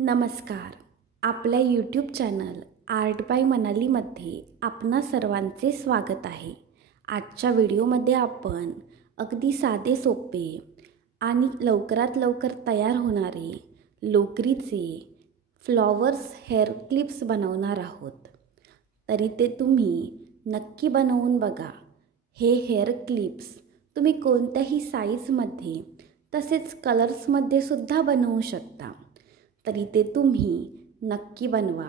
नमस्कार. आपल्या YouTube channel art bye मनालीमध्ये आपणा सर्वांचे स्वागत आहे. आजच्या व्हिडिओमध्ये आपण अगदी साधे सोपे आणि लवकरात लवकर तयार होणारे लोकरीचे फ्लॉवर्स हेअर क्लिप्स बनवणार आहोत. तरी ते तुम्ही नक्की बनवून बघा. हे हेअर क्लिप्स तुम्ही कोणत्याही साईजमध्ये तसेच कलर्समध्ये सुद्धा बनवू शकता. तरी ते तुम्ही नक्की बनवा.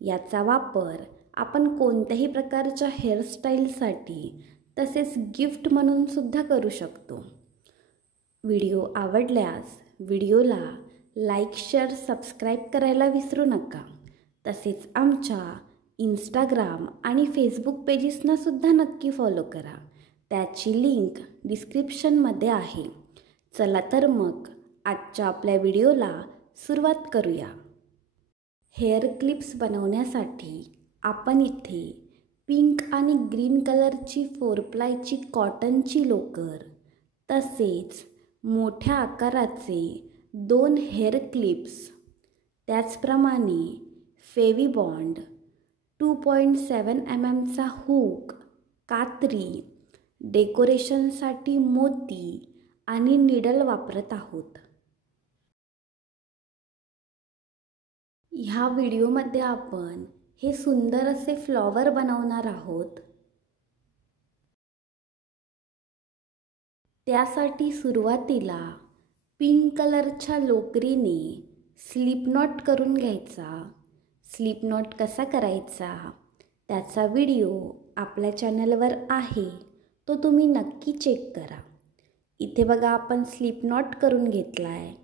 याचा वापर आपण कोणत्याही प्रकारच्या हेअरस्टाईलसाठी तसेच गिफ्ट म्हणून सुद्धा करू शकतो. व्हिडिओ आवडल्यास व्हिडिओला लाईक, शेअर, सबस्क्राईब करायला विसरू नका. तसेच आमच्या इंस्टाग्राम आणि फेसबुक पेजेसना सुद्धा नक्की फॉलो करा. त्याची लिंक डिस्क्रिप्शनमध्ये आहे. चला तर मग आजच्या आपल्या व्हिडिओला सुरुवात करूया. हेअर क्लिप्स बनवण्यासाठी आपण इथे पिंक आणि ग्रीन कलरची 4प्लायची कॉटनची लोकर तसेच मोठ्या आकाराचे 2 हेअर क्लिप्स, त्याचप्रमाणे फेविबॉन्ड, 2.7 mm हुक, कात्री, डेकोरेशनसाठी मोती आणि निडल वापरत आहोत. ह्या व्हिडिओमध्ये आपण हे सुंदर असे फ्लॉवर बनवणार आहोत. त्यासाठी सुरुवातीला पिंक कलरच्या लोकरीने स्लिप नॉट करून घ्यायचा. स्लिप नॉट कसा करायचा त्याचा व्हिडिओ आपल्या चॅनलवर आहे, तो तुम्ही नक्की चेक करा. इथे बघा आपण स्लिप नॉट करून घेतला आहे.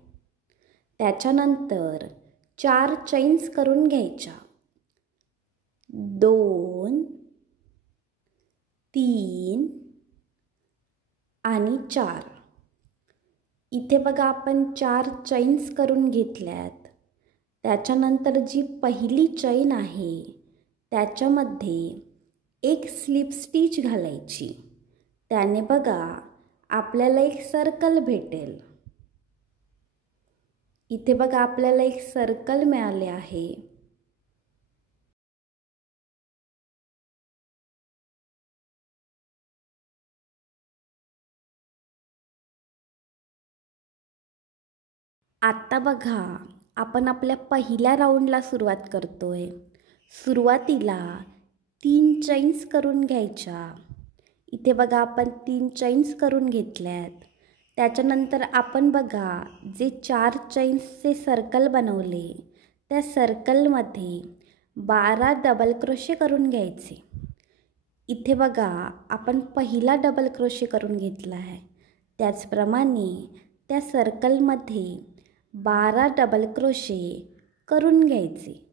त्याच्यानंतर 4 चैन्स करून घ्यायच्या. 2, 3 आणि 4. इथे बघा आपण 4 चैन्स करून घेतल्यात. त्याच्यानंतर जी पहिली चैन आहे त्याच्यामध्ये एक स्लिप स्टिच घालायची. त्याने बघा आपल्याला एक सर्कल भेटेल. इथे बघा आपल्याला एक सर्कल मिळाले आहे. आता बघा आपण आपल्या पहिल्या राऊंडला सुरुवात करतोय. सुरुवातीला 3 चैन्स करून घ्यायच्या. इथे बघा आपण 3 चैन्स करून घेतल्यात. त्याच्यानंतर आपण बघा जे 4 चैन्सचे सर्कल बनवले त्या सर्कलमध्ये 12 डबल क्रोशे करून घ्यायचे. इथे बघा आपण पहिला डबल क्रोशे करून घेतला आहे. त्याचप्रमाणे त्या सर्कलमध्ये 12 डबल क्रोशे करून घ्यायचे.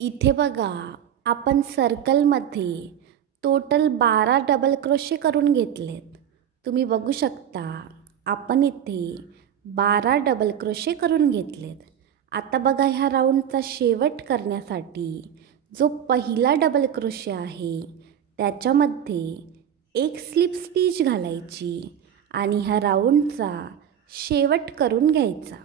इथे बघा आपण सर्कलमध्ये टोटल 12 डबल क्रोशे करून घेतलेत. तुम्ही बघू शकता आपण इथे 12 डबल क्रोशे करून घेतलेत. आता बघा ह्या राऊंडचा शेवट करण्यासाठी जो पहिला डबल क्रोशे आहे त्याच्यामध्ये एक स्लिप स्टिच घालायची आणि ह्या राऊंडचा शेवट करून घ्यायचा.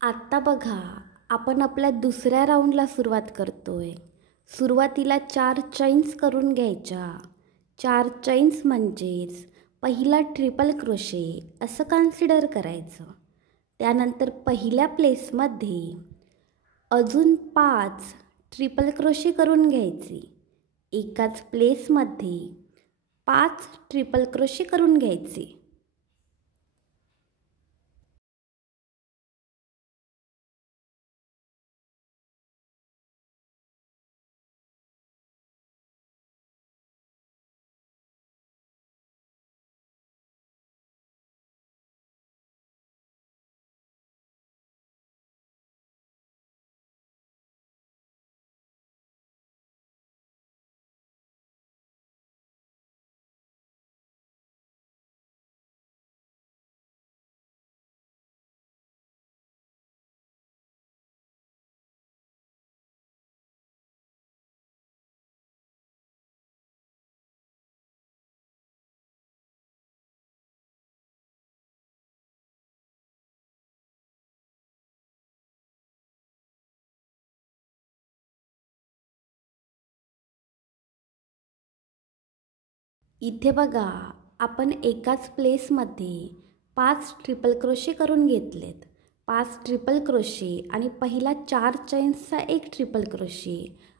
आत्ता बघा आपण आपल्या दुसऱ्या राऊंडला सुरुवात करतोय. सुरुवातीला 4 चैन्स करून घ्यायच्या. 4 चैन्स म्हणजेच पहिला ट्रिपल क्रोशे असं कन्सिडर करायचं. त्यानंतर पहिल्या प्लेसमध्ये अजून 5 ट्रिपल क्रोशे करून घ्यायचे. एकाच प्लेसमध्ये 5 ट्रिपल क्रोशे करून घ्यायचे. इथे बघा आपण एकाच प्लेसमध्ये 5 ट्रिपल क्रोशे करून घेतलेत. 5 ट्रिपल क्रोशे आणि पहिला 4 चैन्सचा एक ट्रिपल क्रोशे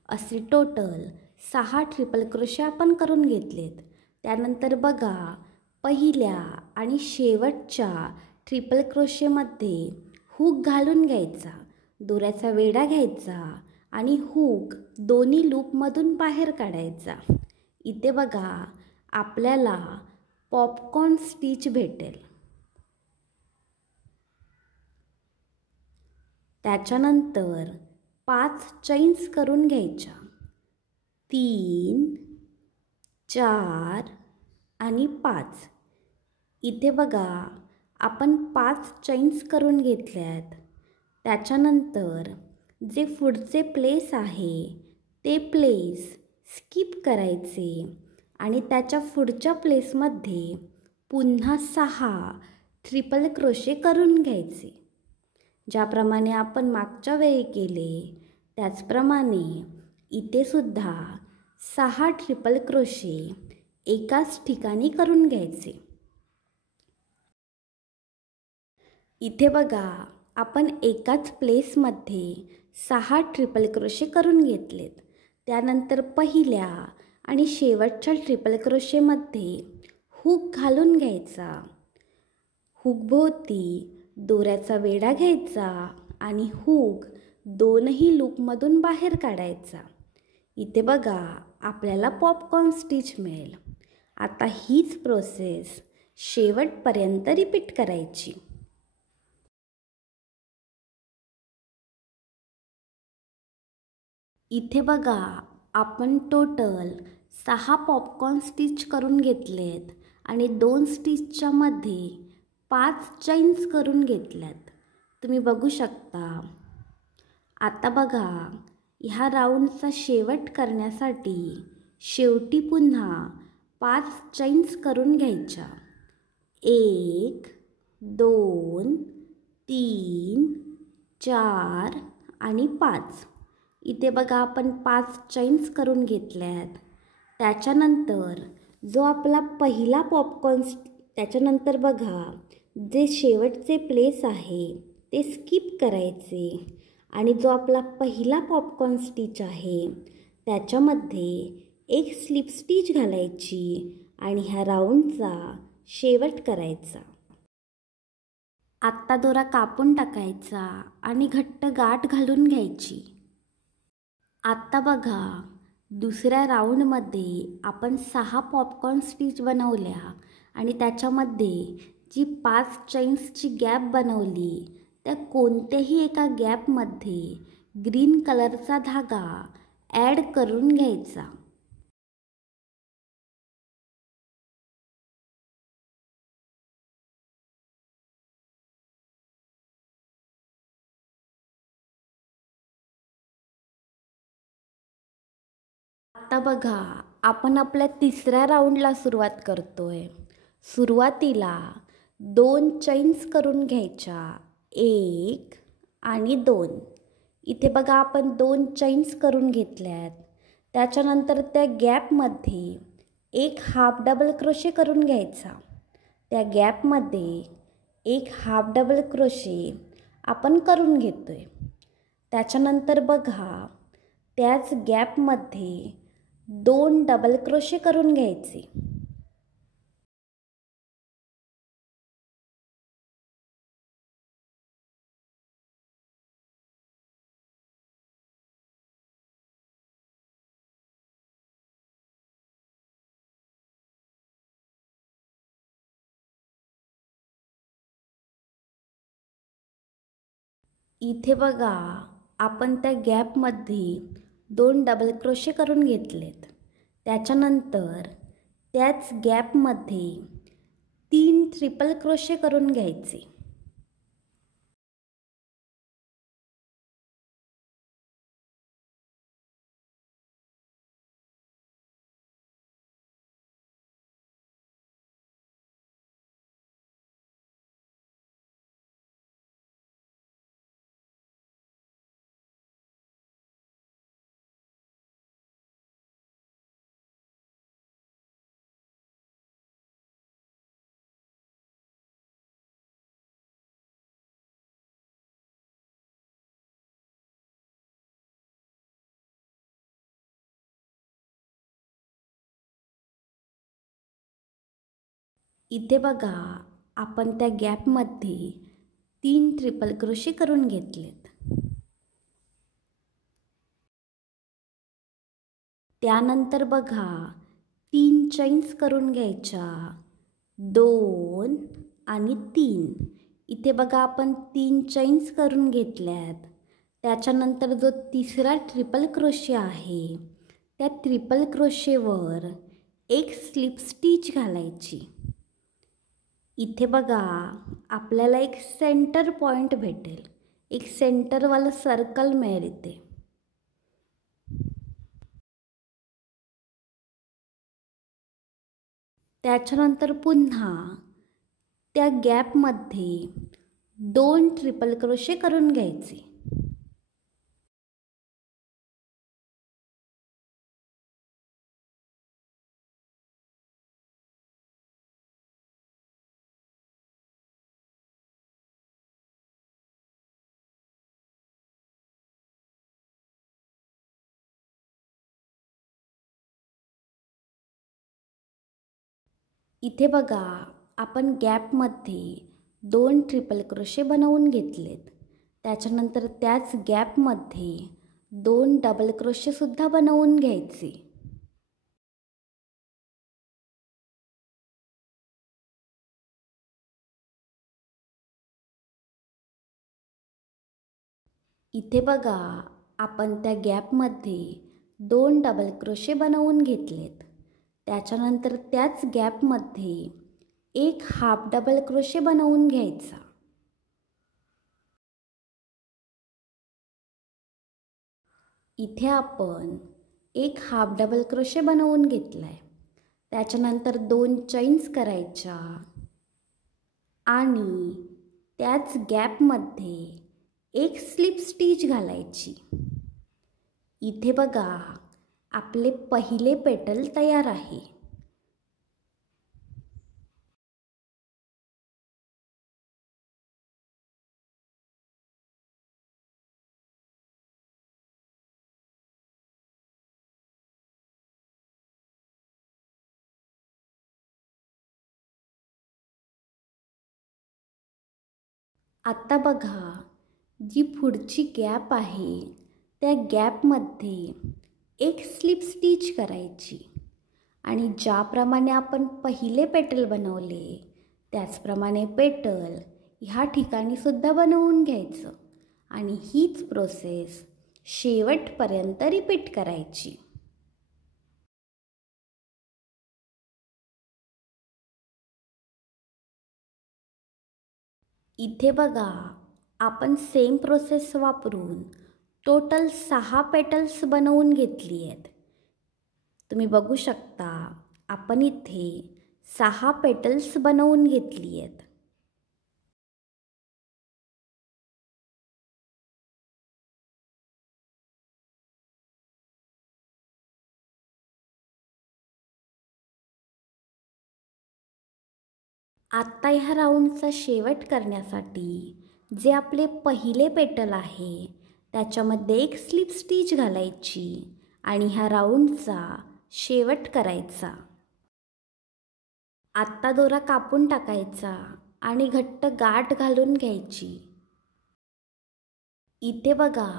असे टोटल 6 ट्रिपल क्रोशे आपण करून घेतलेत. त्यानंतर बघा पहिल्या आणि शेवटच्या ट्रिपल क्रोशेमध्ये हूक घालून घ्यायचा, दोऱ्याचा वेढा घ्यायचा आणि हूक दोन्ही लूपमधून बाहेर काढायचा. इथे बघा आपल्याला पॉपकॉर्न स्टिच भेटेल. त्याच्यानंतर 5 चैन्स करून घ्यायच्या, 3, 4 आणि 5. इथे बघा आपण 5 चैन्स करून घेतल्यात. त्याच्यानंतर जे पुढचे प्लेस आहे ते प्लेस स्किप करायचे आणि त्याच्या पुढच्या प्लेसमध्ये पुन्हा 6 ट्रिपल क्रोशे करून घ्यायचे. ज्याप्रमाणे आपण मागच्या वेळी केले त्याचप्रमाणे इथे सुद्धा 6 ट्रिपल क्रोशे एकाच ठिकाणी करून घ्यायचे. इथे बघा आपण एकाच प्लेसमध्ये 6 ट्रिपल क्रोशे करून घेतलेत. त्यानंतर पहिल्या आणि शेवटच्या ट्रिपल क्रोशेमध्ये हूक घालून घ्यायचा, हूकभोवती दोऱ्याचा वेढा घ्यायचा आणि हूक दोनही लूपमधून बाहेर काढायचा. इथे बघा आपल्याला पॉपकॉर्न स्टिच मिळेल. आता हीच प्रोसेस शेवटपर्यंत रिपीट करायची. इथे बघा आपण टोटल 6 पॉपकॉर्न स्टिच करून घेतलेत आणि 2 स्टिचच्या मध्ये 5 चैन्स करून घेतल्यात. तुम्ही बघू शकता. आता बघा ह्या राऊंडचा शेवट करण्यासाठी शेवटी पुन्हा 5 चैन्स करून घ्यायच्या. 1, 2, 3, 4 आणि 5. इथे बघा आपण 5 चैन्स करून घेतल्यात. त्याच्यानंतर जो आपला पहिला पॉपकॉर्न त्याच्यानंतर बघा जे शेवटचे प्लेस आहे ते स्किप करायचे आणि जो आपला पहिला पॉपकॉर्न स्टिच आहे त्याच्यामध्ये एक स्लिप स्टिच घालायची आणि ह्या राऊंडचा शेवट करायचा. आत्ता दोरा कापून टाकायचा आणि घट्ट गाठ घालून घ्यायची. आत्ता बघा दुसऱ्या राऊंडमध्ये आपण 6 पॉपकॉर्न स्टिच बनवल्या आणि त्याच्यामध्ये जी 5 चैन्सची गॅप बनवली त्या कोणत्याही एका गॅपमध्ये ग्रीन कलरचा धागा ॲड करून घ्यायचा. आता बघा आपण आपल्या तिसऱ्या राऊंडला सुरुवात करतोय. सुरुवातीला 2 चैन्स करून घ्यायच्या, 1 आणि 2. इथे बघा आपण 2 चैन्स करून घेतल्यात. त्याच्यानंतर त्या गॅपमध्ये एक हाफ डबल क्रोशे करून घ्यायचा. त्या गॅपमध्ये एक हाफ डबल क्रोशे आपण करून घेतोय. त्याच्यानंतर बघा त्याच गॅपमध्ये 2 डबल क्रोशे करून घ्यायचे. इथे बघा आपण त्या गॅपमध्ये 2 डबल क्रोशे करून घेतलेत. त्याच्यानंतर त्याच गॅपमध्ये 3 ट्रिपल क्रोशे करून घ्यायचे. इथे बघा आपण त्या गॅपमध्ये 3 ट्रिपल क्रोशे करून घेतलेत. त्यानंतर बघा 3 चैन्स करून घ्यायच्या, 2 आणि 3. इथे बघा आपण 3 चैन्स करून घेतल्यात. त्याच्यानंतर जो तिसरा ट्रिपल क्रोशे आहे त्या ट्रिपल क्रोशेवर एक स्लिप स्टिच घालायची. इथे बघा आपल्याला एक सेंटर पॉइंट भेटेल, एक सेंटरवालं सर्कल मिळेल इथे. त्याच्यानंतर पुन्हा त्या गॅपमध्ये 2 ट्रिपल क्रोशे करून घ्यायचे. इथे बघा आपण गॅपमध्ये 2 ट्रिपल क्रोशे बनवून घेतलेत. त्याच्यानंतर त्याच गॅपमध्ये 2 डबल क्रोशेसुद्धा बनवून घ्यायचे. इथे बघा आपण त्या गॅपमध्ये 2 डबल क्रोशे बनवून घेतलेत. त्याच्यानंतर त्याच गॅपमध्ये एक हाफ डबल क्रोशे बनवून घ्यायचा. इथे आपण एक हाफ डबल क्रोशे बनवून घेतलाय. त्याच्यानंतर 2 चैन्स करायच्या आणि त्याच गॅपमध्ये एक स्लिप स्टिच घालायची. इथे बघा आपले पहिले पेटल तयार आहे. आता बघा जी पुढची गॅप आहे त्या गॅपमध्ये एक स्लिप स्टिच करायची आणि ज्याप्रमाणे आपण पहिले पेटल बनवले त्याचप्रमाणे पेटल ह्या ठिकाणी सुद्धा बनवून घ्यायचं आणि हीच प्रोसेस शेवटपर्यंत रिपीट करायची. इथे बघा आपण सेम प्रोसेस वापरून टोटल 6 पेटल्स बनवून घेतली आहेत. तुम्ही बघू शकता आपण इथे 6 पेटल्स बनवून घेतली आहेत. आत्ता ह्या राऊंडचा शेवट करण्यासाठी जे आपले पहिले पेटल आहे त्याच्यामध्ये एक स्लिप स्टिच घालायची आणि ह्या राऊंडचा शेवट करायचा. आत्ता दोरा कापून टाकायचा आणि घट्ट गाठ घालून घ्यायची. इथे बघा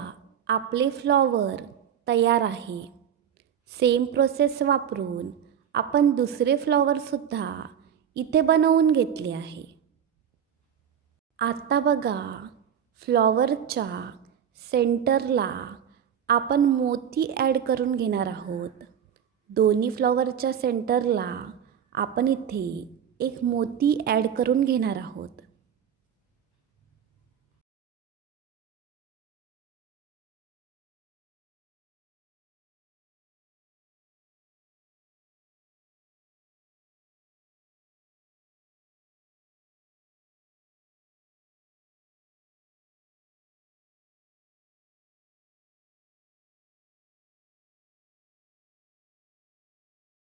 आपले फ्लॉवर तयार आहे. सेम प्रोसेस वापरून आपण दुसरे फ्लॉवरसुद्धा इथे बनवून घेतले आहे. आता बघा फ्लॉवरच्या सेंटरला आपण मोती ॲड करून घेणार आहोत. दोन्ही फ्लॉवरच्या सेंटरला आपण इथे एक मोती ॲड करून घेणार आहोत.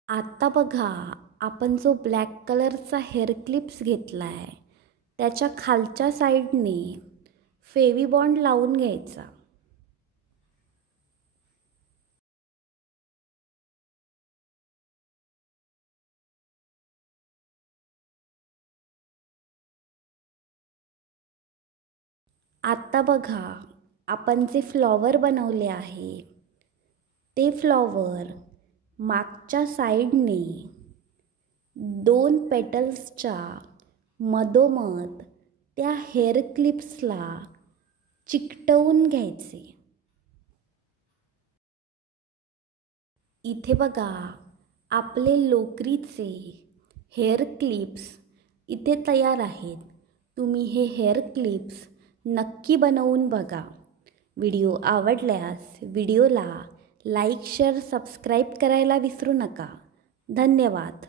आत्ता बघा आपण जो ब्लॅक कलरचा हेअर क्लिप्स घेतला आहे त्याच्या खालच्या साईडने फेविबॉन्ड लावून घ्यायचा. आता बघा आपण जे फ्लॉवर बनवले आहे ते फ्लॉवर मागच्या साईडने 2 पेटल्सच्या मधोमध त्या हेअर क्लिप्सला चिकटवून घ्यायचे. इथे बघा आपले लोकरीचे हेअर क्लिप्स इथे तयार आहेत. तुम्ही हे हेअर क्लिप्स नक्की बनवून बघा. व्हिडिओ आवडल्यास व्हिडिओला लाईक, शेअर, सबस्क्राईब करायला विसरू नका. धन्यवाद.